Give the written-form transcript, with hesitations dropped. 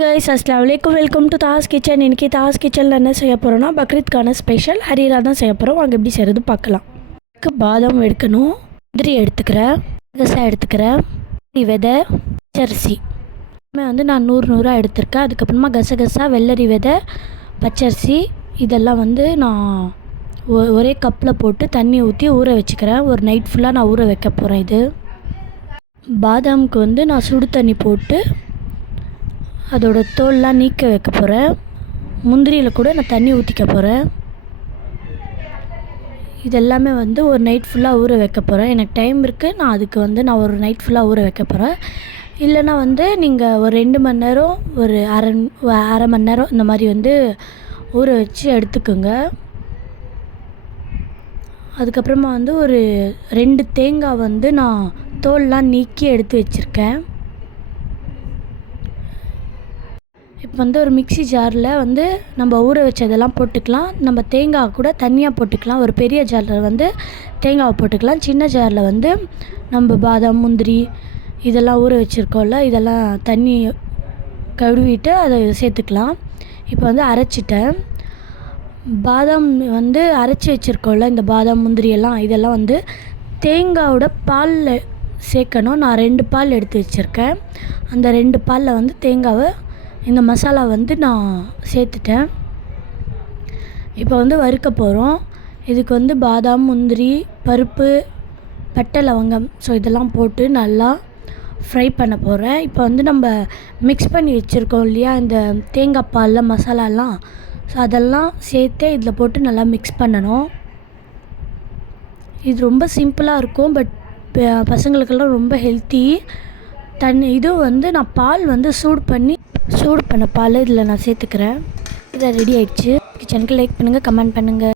Guys अस्सलाम वालेकुम welcome to Das kitchen. இன்றைக்கி தாஸ் கிச்சனில் என்ன செய்ய போகிறோன்னா பக்ரீத்கான ஸ்பெஷல் ஹரீரா தான் செய்ய போகிறோம். வாங்க எப்படி செய்கிறது பார்க்கலாம். இதுக்கு பாதாம் எடுக்கணும், முந்திரி எடுத்துக்கிறேன், கசா எடுத்துக்கிறேன், விதை, பச்சரிசி வந்து நான் 100 எடுத்திருக்கேன். அதுக்கப்புறமா கசகசா, வெள்ளரி விதை, பச்சரிசி இதெல்லாம் வந்து நான் ஒரே கப்பில் போட்டு தண்ணி ஊற்றி ஊற வச்சுக்கிறேன். ஒரு நைட் ஃபுல்லாக நான் ஊற வைக்க போகிறேன். இது பாதாமுக்கு வந்து நான் சுடு தண்ணி போட்டு அதோட தோல்லாம் நீக்க வைக்க போகிறேன். முந்திரியில் கூட நான் தண்ணி ஊற்றிக்க போகிறேன். இதெல்லாமே வந்து ஒரு நைட் ஃபுல்லாக ஊற வைக்க போகிறேன். எனக்கு டைம் இருக்குது, நான் அதுக்கு வந்து நான் ஒரு நைட் ஃபுல்லாக ஊற வைக்க போகிறேன். இல்லைனா வந்து நீங்கள் ஒரு 2 மணி நேரம், ஒரு அரை மணி நேரம் இந்த மாதிரி வந்து ஊற வச்சு எடுத்துக்கோங்க. அதுக்கப்புறமா வந்து ஒரு 2 தேங்காய் வந்து நான் தோல்லாம் நீக்கி எடுத்து வச்சுருக்கேன். இப்போ வந்து ஒரு மிக்ஸி ஜாரில் வந்து நம்ம ஊற வச்சதெல்லாம் போட்டுக்கலாம். நம்ம தேங்காய் கூட தனியாக போட்டுக்கலாம். ஒரு பெரிய ஜாரில் வந்து தேங்காவை போட்டுக்கலாம். சின்ன ஜாரில் வந்து நம்ம பாதாம், முந்திரி இதெல்லாம் ஊற வச்சுருக்கோம்ல, இதெல்லாம் தண்ணி கழுவிட்டு அதை சேர்த்துக்கலாம். இப்போ வந்து அரைச்சிட்டேன். பாதாம் வந்து அரைச்சி வச்சுருக்கோம்ல, இந்த பாதாம் முந்திரியெல்லாம் இதெல்லாம் வந்து தேங்காயோட பாலில் சேர்க்கணும். நான் 2 பால் எடுத்து வச்சுருக்கேன். அந்த 2 பாலில் வந்து தேங்காவை இந்த மசாலா வந்து நான் சேர்த்துட்டேன். இப்போ வந்து வறுக்க போகிறோம். இதுக்கு வந்து பாதாம், முந்திரி, பருப்பு, பட்டை, லவங்கம் இதெல்லாம் போட்டு நல்லா ஃப்ரை பண்ண போகிறேன். இப்போ வந்து நம்ம மிக்ஸ் பண்ணி வச்சுருக்கோம் இல்லையா, இந்த தேங்காய் பாலில் மசாலாலாம், அதெல்லாம் சேர்த்து இதில் போட்டு நல்லா மிக்ஸ் பண்ணணும். இது ரொம்ப சிம்பிளாக இருக்கும், பட் பசங்களுக்கெல்லாம் ரொம்ப ஹெல்த்தி. இதுவும் வந்து நான் பால் வந்து சூடு பண்ண பால் இதில் நான் சேர்த்துக்கிறேன். இதை ரெடி ஆகிடுச்சு. கிச்சனுக்கு லைக் பண்ணுங்கள், கமெண்ட் பண்ணுங்கள்.